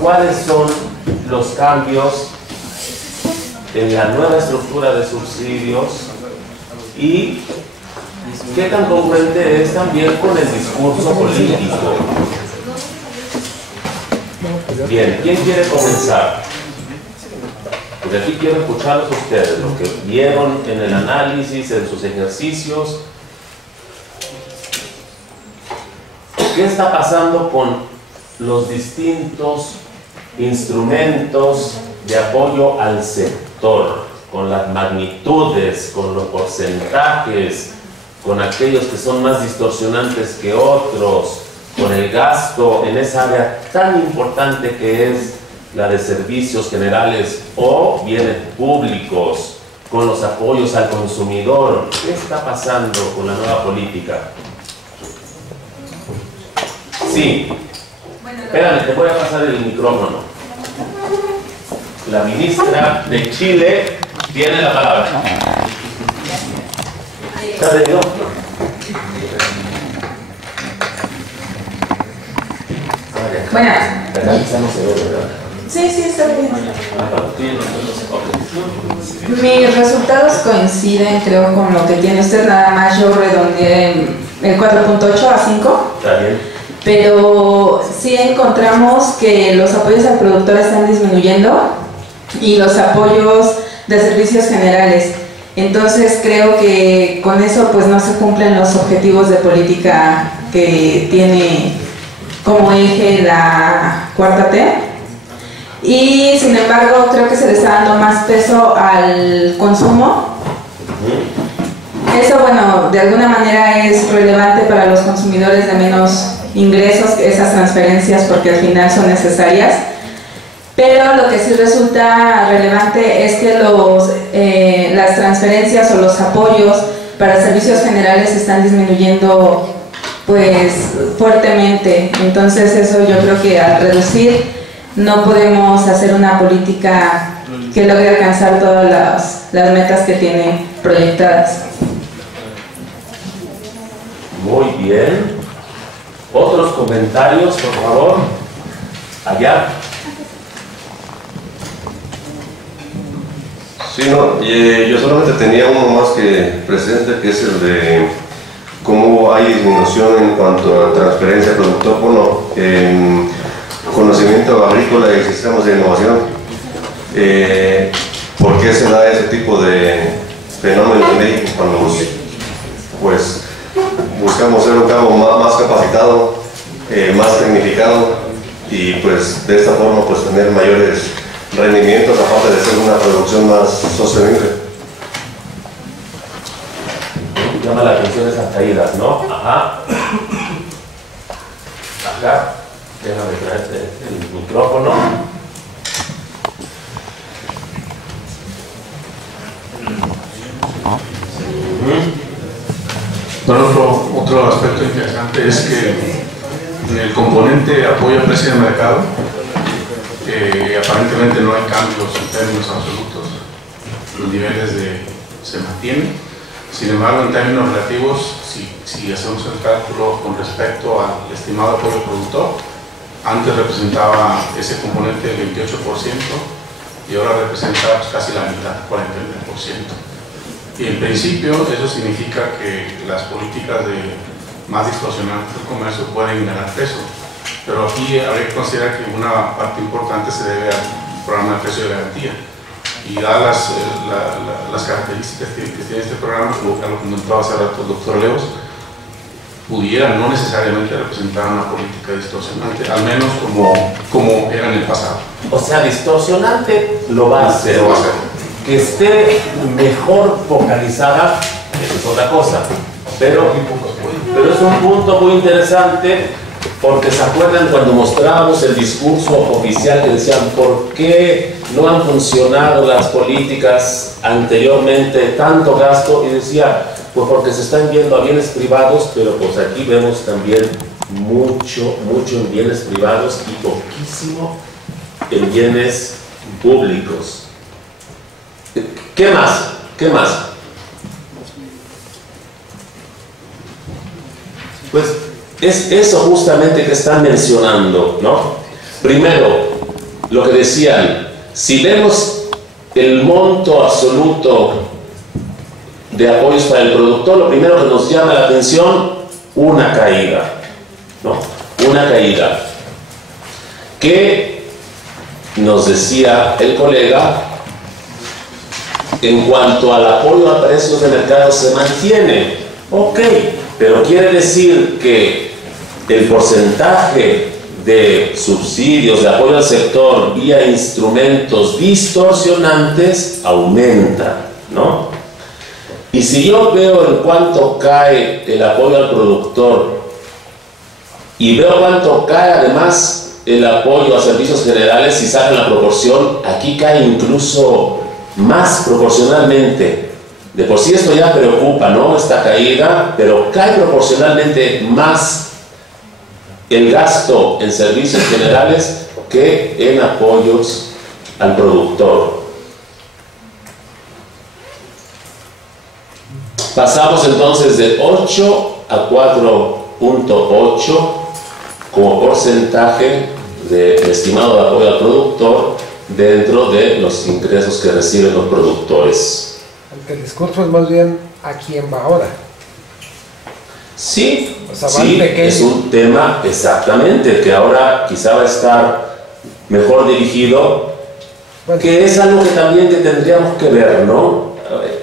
cuáles son los cambios en la nueva estructura de subsidios y qué tan congruente es también con el discurso político. Bien, ¿quién quiere comenzar? Porque aquí quiero escucharlos a ustedes, lo que vieron en el análisis, en sus ejercicios. ¿Qué está pasando con los distintos instrumentos de apoyo al sector? Con las magnitudes, con los porcentajes, con aquellos que son más distorsionantes que otros, con el gasto en esa área tan importante que es la de servicios generales o bienes públicos, con los apoyos al consumidor. ¿Qué está pasando con la nueva política? Sí. Espérame, te voy a pasar el micrófono. La ministra de Chile tiene la palabra. ¿Está de Dios? Buenas. ¿Verdad? Quizá no se ve, ¿verdad? Sí, está bien. Ok. Mis resultados coinciden, creo, con lo que tiene usted. Nada más yo redondeé el 4.8 a 5. Está bien. Pero sí encontramos que los apoyos al productor están disminuyendo y los apoyos de servicios generales. Entonces creo que con eso pues no se cumplen los objetivos de política que tiene como eje la cuarta T. Y sin embargo creo que se le está dando más peso al consumo. Eso, bueno, de alguna manera es relevante para los consumidores de menos ingresos, esas transferencias, porque al final son necesarias. Pero lo que sí resulta relevante es que las transferencias o los apoyos para servicios generales están disminuyendo pues fuertemente. Entonces eso yo creo que al reducir no podemos hacer una política que logre alcanzar todas las metas que tiene proyectadas. Muy bien. ¿Otros comentarios, por favor? Allá. Sí, no, yo solamente tenía uno más que presente, que es el de cómo hay disminución en cuanto a transferencia de productor, bueno, en conocimiento agrícola y sistemas de innovación. ¿Por qué se da ese tipo de fenómeno en México cuando pues buscamos ser un campo más capacitado, más tecnificado y pues de esta forma pues tener mayores rendimientos aparte de ser una producción más sostenible? Llama la atención esas caídas, ¿no? Ajá. Acá. Déjame traerte el micrófono. Bueno, otro aspecto interesante es que en el componente de apoyo a precio de mercado aparentemente no hay cambios en términos absolutos, los niveles se mantienen. Sin embargo, en términos relativos, si hacemos el cálculo con respecto al estimado apoyo productor, antes representaba ese componente el 28% y ahora representa pues, casi la mitad, 49%. Y en principio eso significa que las políticas más distorsionantes del comercio pueden ganar peso, pero aquí habría que considerar que una parte importante se debe al programa de precio de garantía, y dadas las características que tiene este programa, como lo comentaba hace rato el doctor Leos, pudiera no necesariamente representar una política distorsionante, al menos como era en el pasado. O sea, distorsionante lo va a hacer. Que esté mejor focalizada, eso es otra cosa. Pero es un punto muy interesante, porque se acuerdan cuando mostrábamos el discurso oficial que decían por qué no han funcionado las políticas anteriormente, tanto gasto, y decía, pues porque se están yendo a bienes privados, pero pues aquí vemos también mucho en bienes privados y poquísimo en bienes públicos. ¿Qué más? ¿Qué más? Pues es eso justamente que están mencionando, ¿no? Primero, lo que decían, si vemos el monto absoluto de apoyos para el productor, lo primero que nos llama la atención, una caída, ¿no? Una caída. Que nos decía el colega, en cuanto al apoyo a precios de mercado se mantiene, ok, pero quiere decir que el porcentaje de subsidios, de apoyo al sector vía instrumentos distorsionantes aumenta, ¿no? Y si yo veo en cuánto cae el apoyo al productor y veo cuánto cae además el apoyo a servicios generales, si saben la proporción, aquí cae incluso más proporcionalmente. De por sí esto ya preocupa, ¿no? Esta caída, pero cae proporcionalmente más el gasto en servicios generales que en apoyos al productor. Pasamos entonces de 8 a 4.8 como porcentaje del estimado de apoyo al productor dentro de los ingresos que reciben los productores. El discurso es más bien a quién va ahora. Sí, O sea, sí, es un tema exactamente que ahora quizá va a estar mejor dirigido, bueno, que es algo que también que tendríamos que ver, ¿no?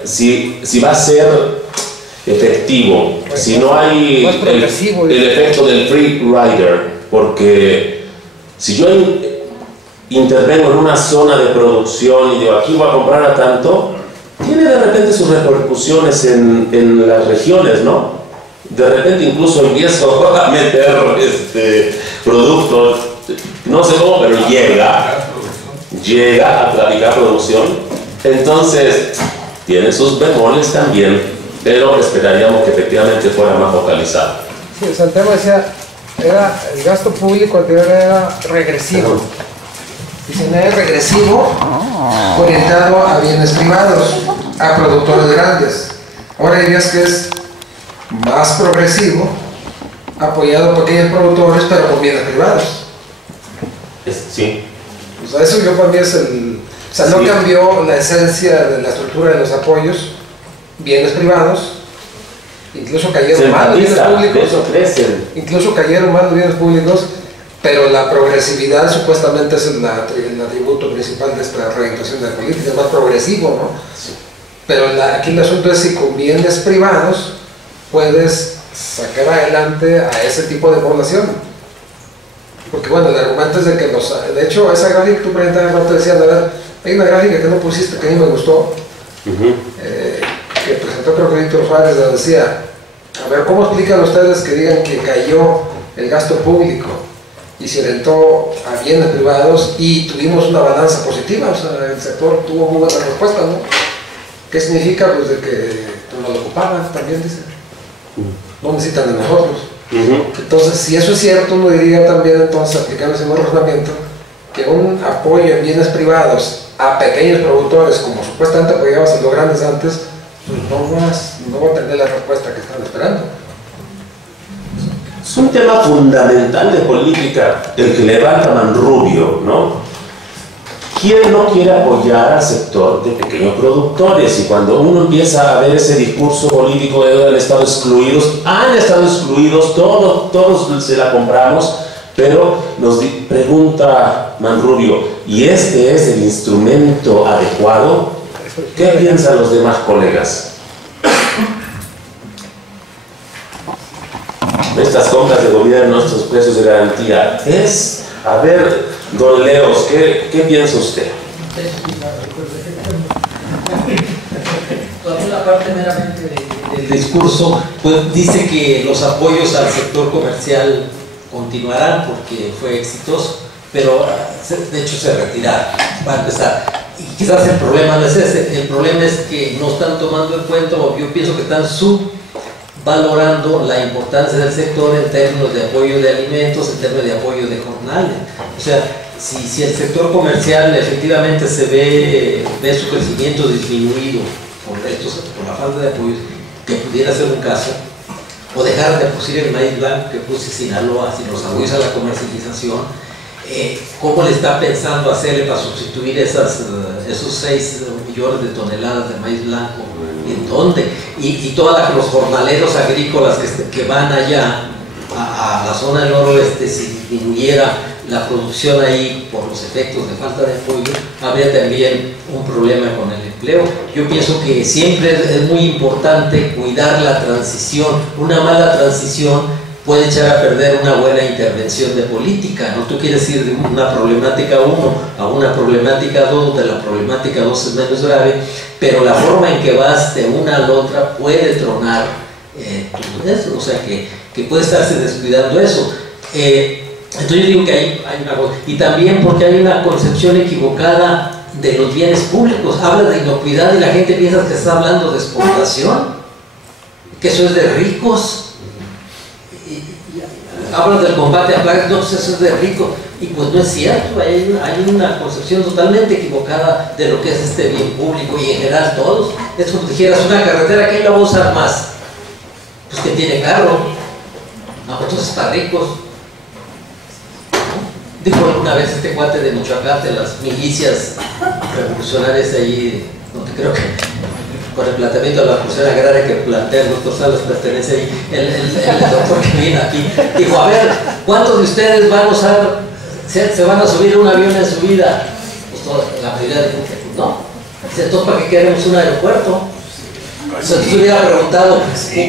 Si va a ser efectivo, pues si no hay el efecto del free rider, porque si yo intervengo en una zona de producción y digo aquí voy a comprar a tanto, tiene de repente sus repercusiones en las regiones, ¿no? De repente incluso empiezo a meter productos, no sé cómo, pero llega a planificar producción. Entonces tiene sus bemoles también, pero esperaríamos que efectivamente fuera más focalizado. Sí, o sea, el tema decía, era el gasto público anterior era regresivo. Y si no es regresivo, orientado a bienes privados, a productores grandes. Ahora dirías que es más progresivo, apoyado a pequeños productores, pero con bienes privados. Sí. O sea, eso yo para mí es el... O sea, no Sí. cambió la esencia de la estructura de los apoyos, bienes privados, incluso cayeron más los bienes de públicos. eso crecen. Incluso cayeron más los bienes públicos, pero la progresividad supuestamente es el atributo principal de esta reorientación de la política, es más progresivo, ¿no? Sí. Pero aquí el asunto es si con bienes privados puedes sacar adelante a ese tipo de población. Porque bueno, el argumento es de que de hecho esa gráfica que tú presentabas no te decía, a ver, hay una gráfica que no pusiste que a mí me gustó, que presentó creo que Víctor Suárez, donde decía, a ver, ¿cómo explican ustedes que digan que cayó el gasto público y se orientó a bienes privados y tuvimos una balanza positiva? O sea, el sector tuvo muy buena respuesta, ¿no? ¿Qué significa? Pues de que pues, lo ocupaban también, dicen. No necesitan de nosotros. Entonces, si eso es cierto, uno diría también, entonces, aplicando ese mismo razonamiento, que un apoyo en bienes privados a pequeños productores, como supuestamente apoyabas a los grandes antes, pues no va a tener la respuesta que están esperando. Es un tema fundamental de política el que levanta Manrubio, ¿no? ¿Quién no quiere apoyar al sector de pequeños productores? Y cuando uno empieza a ver ese discurso político de han estado excluidos, todos se la compramos, pero nos pregunta Manrubio, ¿y este es el instrumento adecuado? ¿Qué piensan los demás colegas? Estas compras de gobierno, estos precios de garantía, a ver, don Leos, ¿qué piensa usted? La parte meramente del discurso pues, dice que los apoyos al sector comercial continuarán porque fue exitoso, pero de hecho se retiraron, para empezar. Y quizás el problema no es ese, el problema es que no están tomando en cuenta, o yo pienso que están subvalorando la importancia del sector en términos de apoyo de alimentos, en términos de apoyo de jornales. O sea, si el sector comercial efectivamente se ve su crecimiento disminuido por la falta de apoyos, que pudiera ser un caso, o dejar de producir el maíz blanco que produce Sinaloa, sin los apoyos a la comercialización, ¿cómo le está pensando hacerle para sustituir esos 6 millones de toneladas de maíz blanco? ¿En dónde? Y todos los jornaleros agrícolas que van allá a la zona del noroeste, si disminuyera la producción ahí por los efectos de falta de apoyo, habría también un problema con el empleo. Yo pienso que siempre es muy importante cuidar la transición. Una mala transición puede echar a perder una buena intervención de política, ¿no? Tú quieres ir de una problemática 1 a una problemática 2, de la problemática 2 es menos grave, pero la forma en que vas de una a la otra puede tronar eso, o sea que puede estarse descuidando eso. Entonces yo digo que hay una cosa, y también porque hay una concepción equivocada de los bienes públicos. Habla de inocuidad y la gente piensa que está hablando de exportación, que eso es de ricos. Habla del combate a plagas, no, pues eso es de ricos, y pues no es cierto. Hay una concepción totalmente equivocada de lo que es este bien público, y en general todos. Es como si dijeras una carretera, ¿quién la va a usar más? Pues que tiene carro. No, entonces para ricos. Dijo alguna vez este cuate de Michoacán, de las milicias revolucionarias ahí, donde creo que con el planteamiento de la revolución agraria que plantea el doctor Salas pertenece ahí, el doctor que viene aquí, dijo, a ver, ¿cuántos de ustedes van a usar, se van a subir a un avión en su vida? Pues la mayoría dijo que pues no. Dice, entonces ¿para qué queremos un aeropuerto? O sea, tú hubiera preguntado,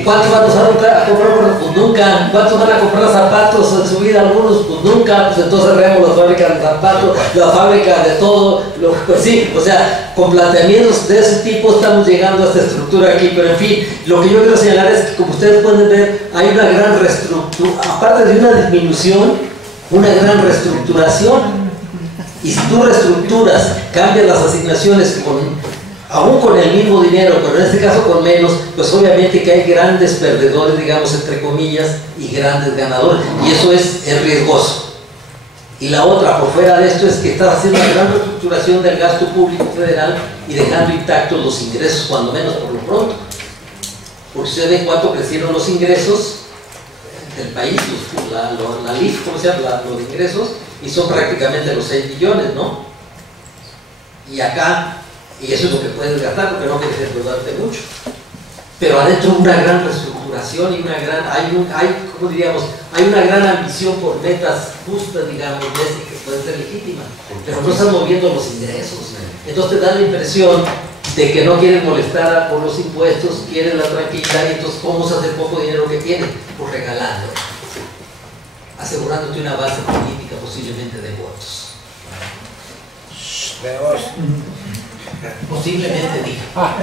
¿cuántos van a usar a comprar? Pues nunca. ¿Cuántos van a comprar zapatos en su vida? Algunos, pues nunca. Pues entonces cerremos las fábricas de zapatos, la fábrica de todo. Pues sí, o sea, con planteamientos de ese tipo estamos llegando a esta estructura aquí. Pero en fin, lo que yo quiero señalar es que, como ustedes pueden ver, hay una gran reestructuración, aparte de una disminución, una gran reestructuración. Y si tú reestructuras, cambias las asignaciones aún con el mismo dinero, pero en este caso con menos, pues obviamente que hay grandes perdedores, digamos, entre comillas, y grandes ganadores, y eso es riesgoso. Y la otra, por fuera de esto, es que estás haciendo una gran reestructuración del gasto público federal y dejando intactos los ingresos, cuando menos por lo pronto. Porque ustedes ven cuánto crecieron los ingresos del país, la LIF, ¿cómo se llama? Los ingresos, y son prácticamente los 6 billones, ¿no? Y acá, y eso es lo que puedes gastar, porque no quieres endeudarte mucho. Pero adentro una gran reestructuración y una gran, ¿cómo diríamos? Hay una gran ambición por metas justas, digamos, que pueden ser legítimas, pero no están moviendo los ingresos. Entonces te da la impresión de que no quieren molestar por los impuestos, quieren la tranquilidad, y entonces ¿cómo usas el poco dinero que tienen? Pues regalando, asegurándote una base política posiblemente de votos. Posiblemente dije. Bueno.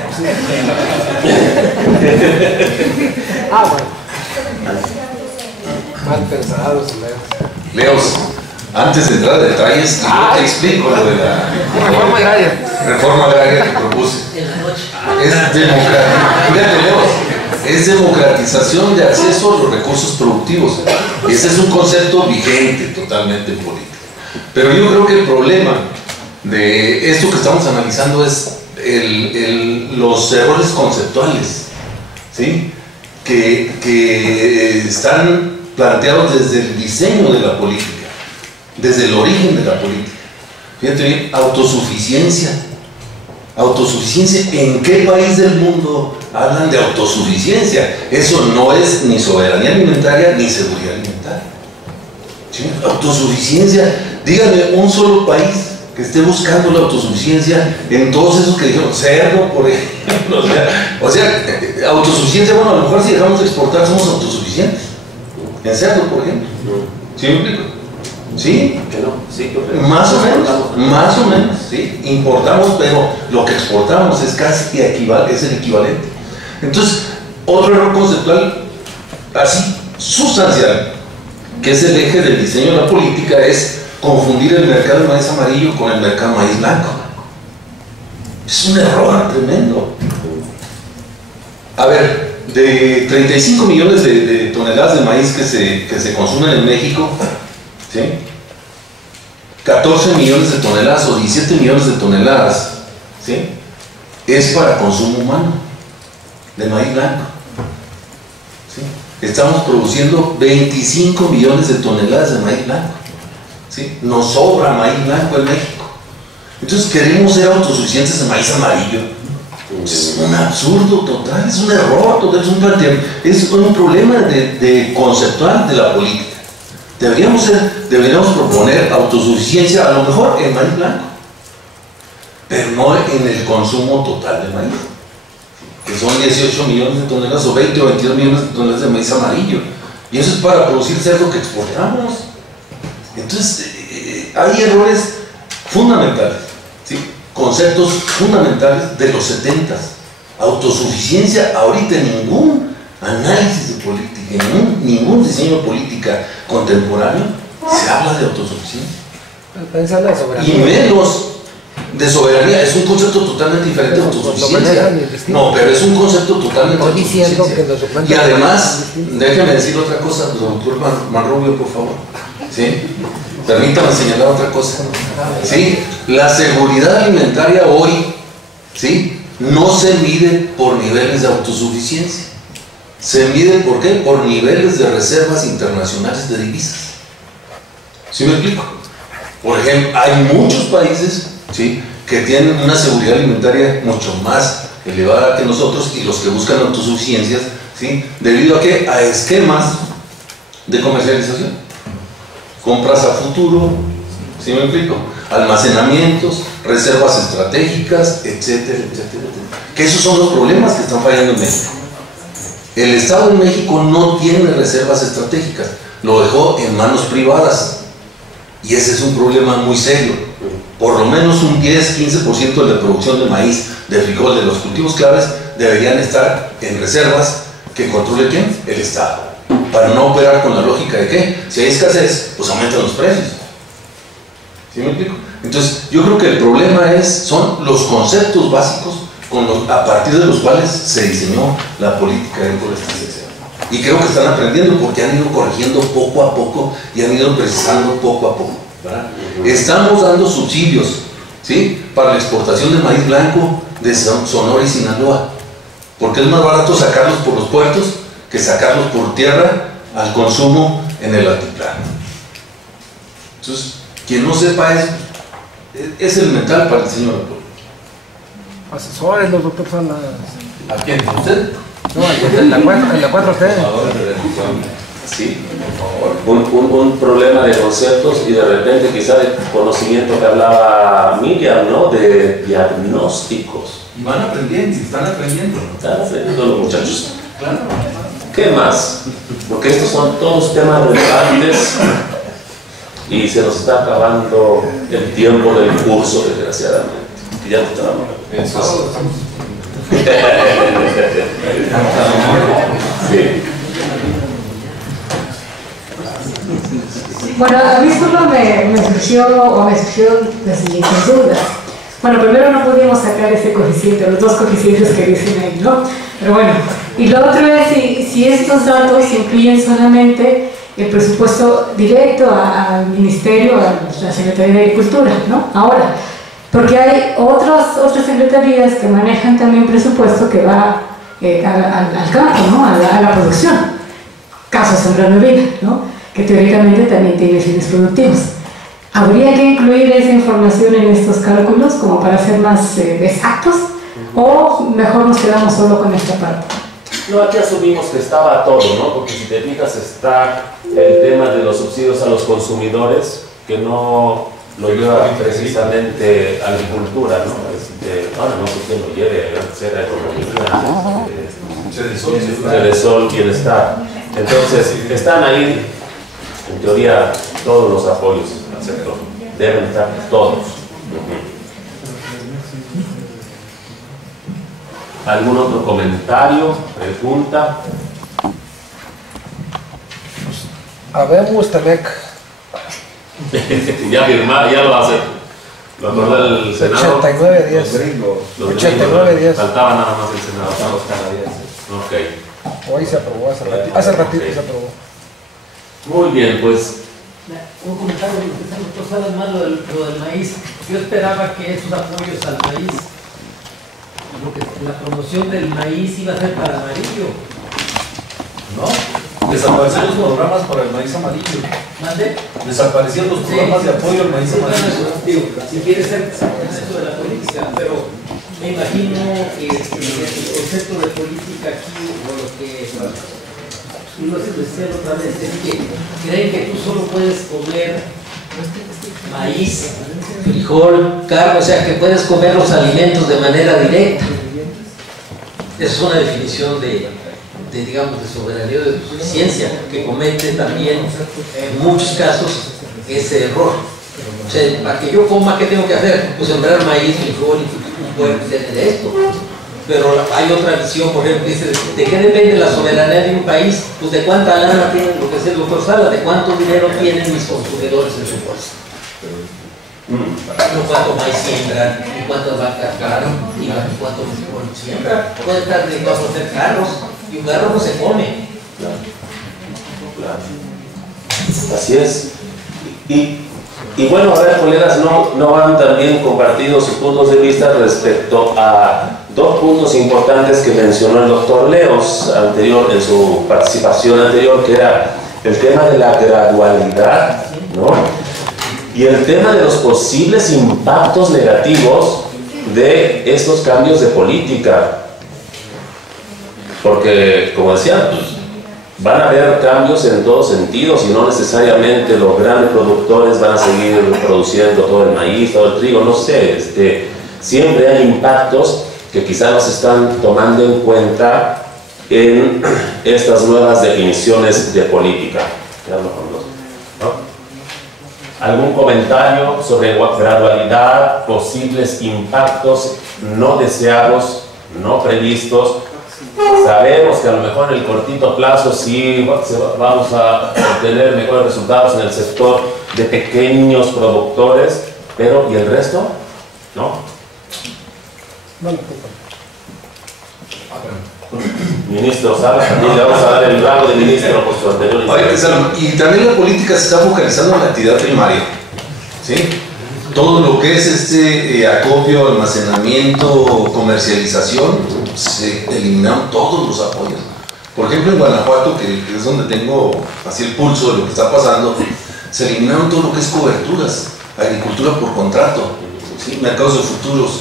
Mal pensados, Leos, antes de entrar a detalles, yo te explico lo de la reforma agraria que propuse. En la noche. Es democratización de acceso a los recursos productivos. Ese es un concepto vigente totalmente político. Pero yo creo que el problema de esto que estamos analizando es los errores conceptuales, ¿sí? que están planteados desde el diseño de la política, desde el origen de la política. Fíjate bien, autosuficiencia. Autosuficiencia, ¿en qué país del mundo hablan de autosuficiencia? Eso no es ni soberanía alimentaria ni seguridad alimentaria. ¿Sí? Autosuficiencia, díganme un solo país que esté buscando la autosuficiencia en todos esos que dijeron, cerdo, por ejemplo. O sea, autosuficiencia, bueno, a lo mejor si dejamos de exportar somos autosuficientes. En cerdo, por ejemplo. ¿Sí me explico? ¿Sí? Que no, sí, más o menos, sí. Importamos, pero lo que exportamos es casi es el equivalente. Entonces, otro error conceptual así sustancial, que es el eje del diseño de la política, es confundir el mercado de maíz amarillo con el mercado de maíz blanco. Es un error tremendo. A ver, de 35 millones de toneladas de maíz que se consumen en México, ¿sí? 14 millones de toneladas o 17 millones de toneladas, ¿sí? Es para consumo humano de maíz blanco, ¿sí? Estamos produciendo 25 millones de toneladas de maíz blanco, ¿sí? ¿sí? Nos sobra maíz blanco en México. Entonces queremos ser autosuficientes en maíz amarillo. Es un absurdo total, es un error total, es un problema de conceptual de la política. Deberíamos proponer autosuficiencia, a lo mejor en maíz blanco, pero no en el consumo total de maíz, que son 18 millones de toneladas o 20 o 22 millones de toneladas de maíz amarillo, y eso es para producir cerdo que exportamos. Entonces hay errores fundamentales, ¿sí? Conceptos fundamentales de los 70s. Autosuficiencia, ahorita ningún análisis de política, ningún diseño de política contemporáneo se habla de autosuficiencia. Y menos de soberanía. Es un concepto totalmente diferente de autosuficiencia. No, pero es un concepto totalmente de autosuficiencia. Y además, déjeme decir otra cosa, doctor Manrubio, por favor. ¿Sí? Permítame señalar otra cosa. ¿Sí? La seguridad alimentaria hoy, ¿sí?, no se mide por niveles de autosuficiencia. Se mide, ¿por qué? Por niveles de reservas internacionales de divisas. ¿Sí me explico? Por ejemplo, hay muchos países, ¿sí?, que tienen una seguridad alimentaria mucho más elevada que nosotros, y los que buscan autosuficiencias, ¿sí?, debido a ¿qué? A esquemas de comercialización, compras a futuro, ¿sí me explico?, almacenamientos, reservas estratégicas, etcétera, etcétera, etcétera. Que esos son los problemas que están fallando en México. El Estado de México no tiene reservas estratégicas, lo dejó en manos privadas, y ese es un problema muy serio. Por lo menos un 10-15% de la producción de maíz, de frijol, de los cultivos claves deberían estar en reservas que controle ¿quién? El Estado, para no operar con la lógica de que si hay escasez, pues aumentan los precios. ¿Sí me explico? Entonces yo creo que el problema son los conceptos básicos a partir de los cuales se diseñó la política de forestalización. Y creo que están aprendiendo porque han ido corrigiendo poco a poco y han ido precisando poco a poco, ¿verdad? Estamos dando subsidios, ¿sí?, para la exportación de maíz blanco de Sonora y Sinaloa, porque es más barato sacarlos por los puertos que sacarlos por tierra al consumo en el altiplano. Entonces, quien no sepa eso, es elemental para el diseño de la política. Asesores, los doctores Salas. ¿A quién? ¿Usted? No, en la 4T. Sí, por favor. Un problema de conceptos y de repente quizá de conocimiento que hablaba Miriam, ¿no?, de diagnósticos. Y van aprendiendo, y están aprendiendo. Están aprendiendo los muchachos. Claro. ¿Qué más? Porque estos son todos temas relevantes y se nos está acabando el tiempo del curso, desgraciadamente. Y ya no estamos. Sí. Bueno, a mí solo me surgieron las siguientes dudas. Bueno, primero no pudimos sacar ese coeficiente, los dos coeficientes que dicen ahí, ¿no? Pero bueno, y lo otro es si estos datos incluyen solamente el presupuesto directo al Ministerio, a la Secretaría de Agricultura, ¿no? Ahora, porque hay otras secretarías que manejan también presupuesto que va al campo, ¿no?, a la producción. Caso Sembrando Vida, ¿no?, que teóricamente también tiene fines productivos. ¿Habría que incluir esa información en estos cálculos como para ser más exactos? ¿O mejor nos quedamos solo con esta parte? No, aquí asumimos que estaba todo, ¿no? Porque si te fijas está el tema de los subsidios a los consumidores, que no lo lleva precisamente a la agricultura, ¿no? Ahora no sé quién lo lleve, será economía, Cedesol, bienestar. Entonces, están ahí, en teoría, todos los apoyos al sector. Deben estar todos. ¿Algún otro comentario, pregunta? Habemos Temec. Ya firmar, ya lo va a hacer. Lo acordó el Senado. 89 días. 89 días. Faltaba nada más el Senado. Ok. Hoy se aprobó, hace ratito se aprobó. Muy bien, pues. Un comentario de lo que están los saben más lo del maíz. Yo esperaba que esos apoyos al maíz, la promoción del maíz iba a ser para amarillo, ¿no? Desaparecieron los programas para el maíz amarillo. ¿Mande? Desaparecieron los programas de apoyo al maíz amarillo. Digo, si quieres ser esto de la política, pero me imagino que el concepto de política aquí, o lo que lo decía otra vez, es que creen que tú solo puedes comer maíz, frijol, carne, o sea que puedes comer los alimentos de manera directa. Esa es una definición de digamos, de soberanía o de suficiencia, que comete también en muchos casos ese error. O sea, para que yo coma, ¿qué tengo que hacer? Pues sembrar maíz, frijol y poder tener esto. Pero hay otra visión, por ejemplo, que dice, ¿de qué depende la soberanía de un país? Pues de cuánta lana tienen, lo que es el doctor Sala, de cuánto dinero tienen mis consumidores en su bolsa. No cuánto maíz siembran, ni cuántas vacas pagan, ni cuánto frijol siembran. Pueden estar dedicados a hacer carros, y un carro no se come. Así es. Y bueno, a ver, colegas, no han también compartido sus puntos de vista respecto a dos puntos importantes que mencionó el doctor Leos en su participación anterior, que era el tema de la gradualidad, ¿no? Y el tema de los posibles impactos negativos de estos cambios de política. Porque, como decía, van a haber cambios en todos sentidos y no necesariamente los grandes productores van a seguir produciendo todo el maíz, todo el trigo, no sé. Siempre hay impactos que quizás no se están tomando en cuenta en estas nuevas definiciones de política. ¿No? ¿Algún comentario sobre gradualidad, posibles impactos no deseados, no previstos? Sabemos que a lo mejor en el cortito plazo sí vamos a obtener mejores resultados en el sector de pequeños productores, pero ¿y el resto? ¿No? Ministro Sala, también le vamos a dar el rango de ministro por su anterior. Y también la política se está focalizando en la actividad primaria, ¿sí? Todo lo que es acopio, almacenamiento, comercialización, se eliminaron todos los apoyos. Por ejemplo, en Guanajuato, que es donde tengo así el pulso de lo que está pasando, se eliminaron todo lo que es coberturas, agricultura por contrato, ¿sí? Mercados de futuros,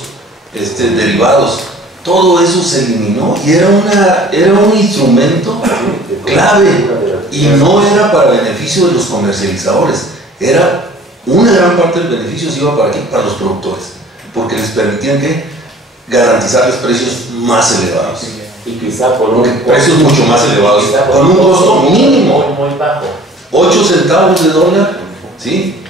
derivados. Todo eso se eliminó y era un instrumento clave y no era para beneficio de los comercializadores, era una gran parte del beneficio se iba para aquí, para los productores, porque les permitían que garantizarles precios más elevados. Y quizá por precios mucho más elevados, con un costo mínimo, muy bajo. 8 centavos de dólar, ¿sí?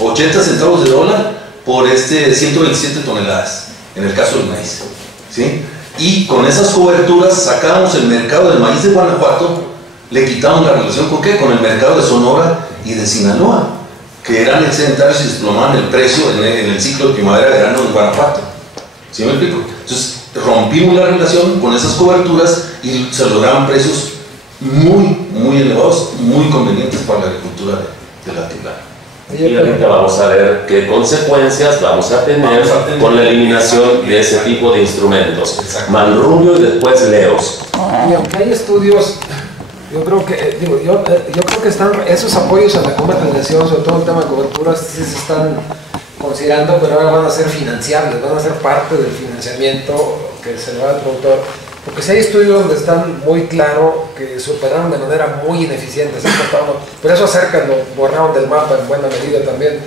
80 centavos de dólar por 127 toneladas, en el caso del maíz, ¿sí? Y con esas coberturas sacábamos el mercado del maíz de Guanajuato, le quitamos la relación, ¿con qué? Con el mercado de Sonora y de Sinaloa, que eran excedentarios y desplomaban el precio en el ciclo de primavera-verano en Guanajuato. ¿Sí me explico? Entonces rompimos la relación con esas coberturas y se lograban precios muy elevados, muy convenientes para la agricultura de la altiplano. Y ahorita vamos a ver qué consecuencias vamos a tener con la eliminación de ese tipo de instrumentos. Manrubio y después Leos. Y aunque hay estudios, yo creo que están esos apoyos a la comercialización, sobre todo el tema de coberturas, sí se están considerando, pero ahora van a ser financiables, van a ser parte del financiamiento que se le va al productor. Porque si hay estudios donde están muy claro que se operaron de manera muy ineficiente, pero eso acerca, lo borraron del mapa en buena medida también.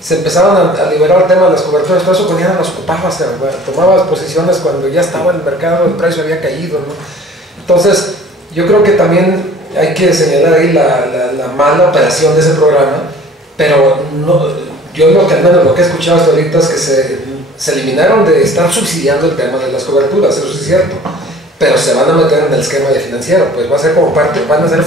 Se empezaron a liberar el tema de las coberturas, todo eso cuando ya las ocupabas, tomabas posiciones cuando ya estaba en el mercado, el precio había caído, ¿no? Entonces, yo creo que también hay que señalar ahí la mala operación de ese programa, pero no, yo lo que al menos lo que he escuchado hasta ahorita es que se eliminaron de estar subsidiando el tema de las coberturas, eso sí es cierto, pero se van a meter en el esquema de financiero, pues va a ser como van a ser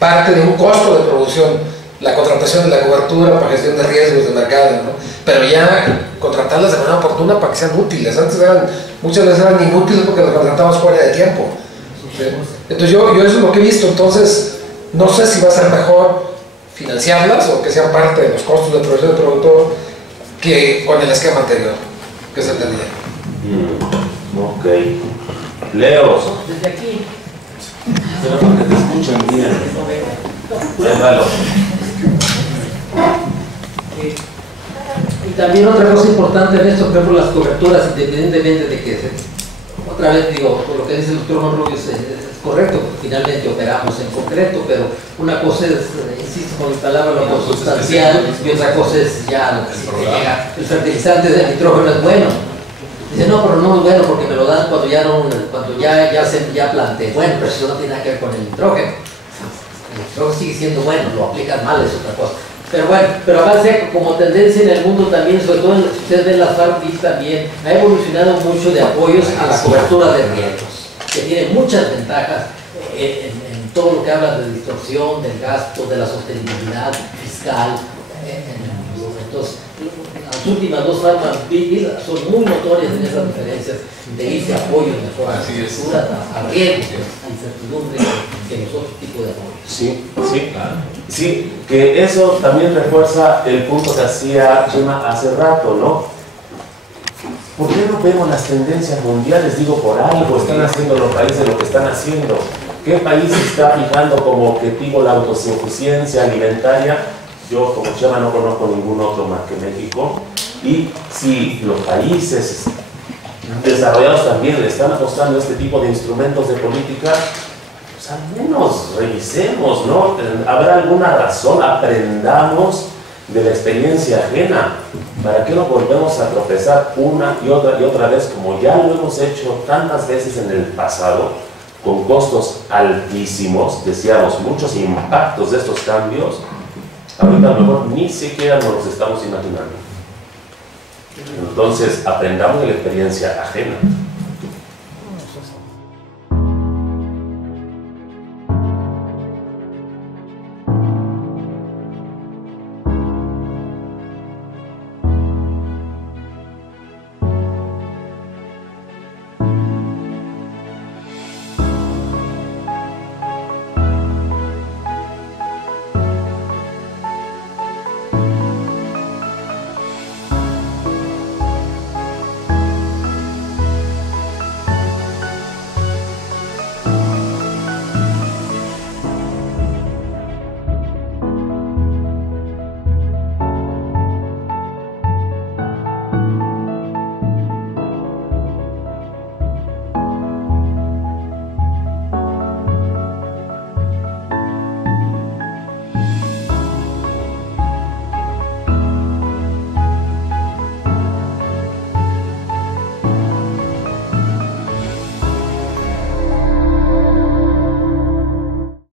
parte de un costo de producción, la contratación de la cobertura para gestión de riesgos de mercado, ¿no? Pero ya contratarlas de manera oportuna para que sean útiles. Antes muchas veces eran inútiles porque las contratábamos fuera de tiempo. ¿Sí? Entonces yo eso es lo que he visto, entonces no sé si va a ser mejor financiarlas o que sean parte de los costos de producción del productor que con el esquema anterior que se tenía. Ok. Leos. Desde aquí. Pero porque te escuchan bien. Llévalo. Y también otra cosa importante en esto, por ejemplo, las coberturas, independientemente de que, otra vez digo, por lo que dice el doctor Monrubio es correcto, porque finalmente operamos en concreto, pero una cosa es, insisto con mi palabra, lo sustancial, y otra cosa es ya, si te llega el fertilizante de nitrógeno es bueno. Dice, no, pero no es bueno porque me lo dan cuando ya planté. Bueno, pero eso no tiene nada que ver con el nitrógeno. El nitrógeno sigue siendo bueno, lo aplican mal, es otra cosa. Pero bueno, pero avance como tendencia en el mundo también, sobre todo si ustedes ven las FARC también, ha evolucionado mucho de apoyos a la cobertura de riesgos, que tiene muchas ventajas en todo lo que habla de distorsión, del gasto, de la sostenibilidad fiscal. Entonces, las últimas dos farmas son muy notorias en esas diferencias de irse a apoyos mejor a la cobertura, a riesgos, a incertidumbre que los otros tipos de apoyos. Sí, sí, sí, que eso también refuerza el punto que hacía Chema hace rato, ¿no? ¿Por qué no vemos las tendencias mundiales? Digo, por algo están haciendo los países lo que están haciendo. ¿Qué país está fijando como objetivo la autosuficiencia alimentaria? Yo como Chema no conozco ningún otro más que México. Y si los países desarrollados también le están apostando a este tipo de instrumentos de política, pues al menos revisemos, ¿no? ¿Habrá alguna razón? Aprendamos de la experiencia ajena. ¿Para qué nos volvemos a tropezar una y otra vez como ya lo hemos hecho tantas veces en el pasado, con costos altísimos, decíamos, muchos impactos de estos cambios? Ahorita a lo mejor ni siquiera nos los estamos imaginando. Entonces, aprendamos de la experiencia ajena.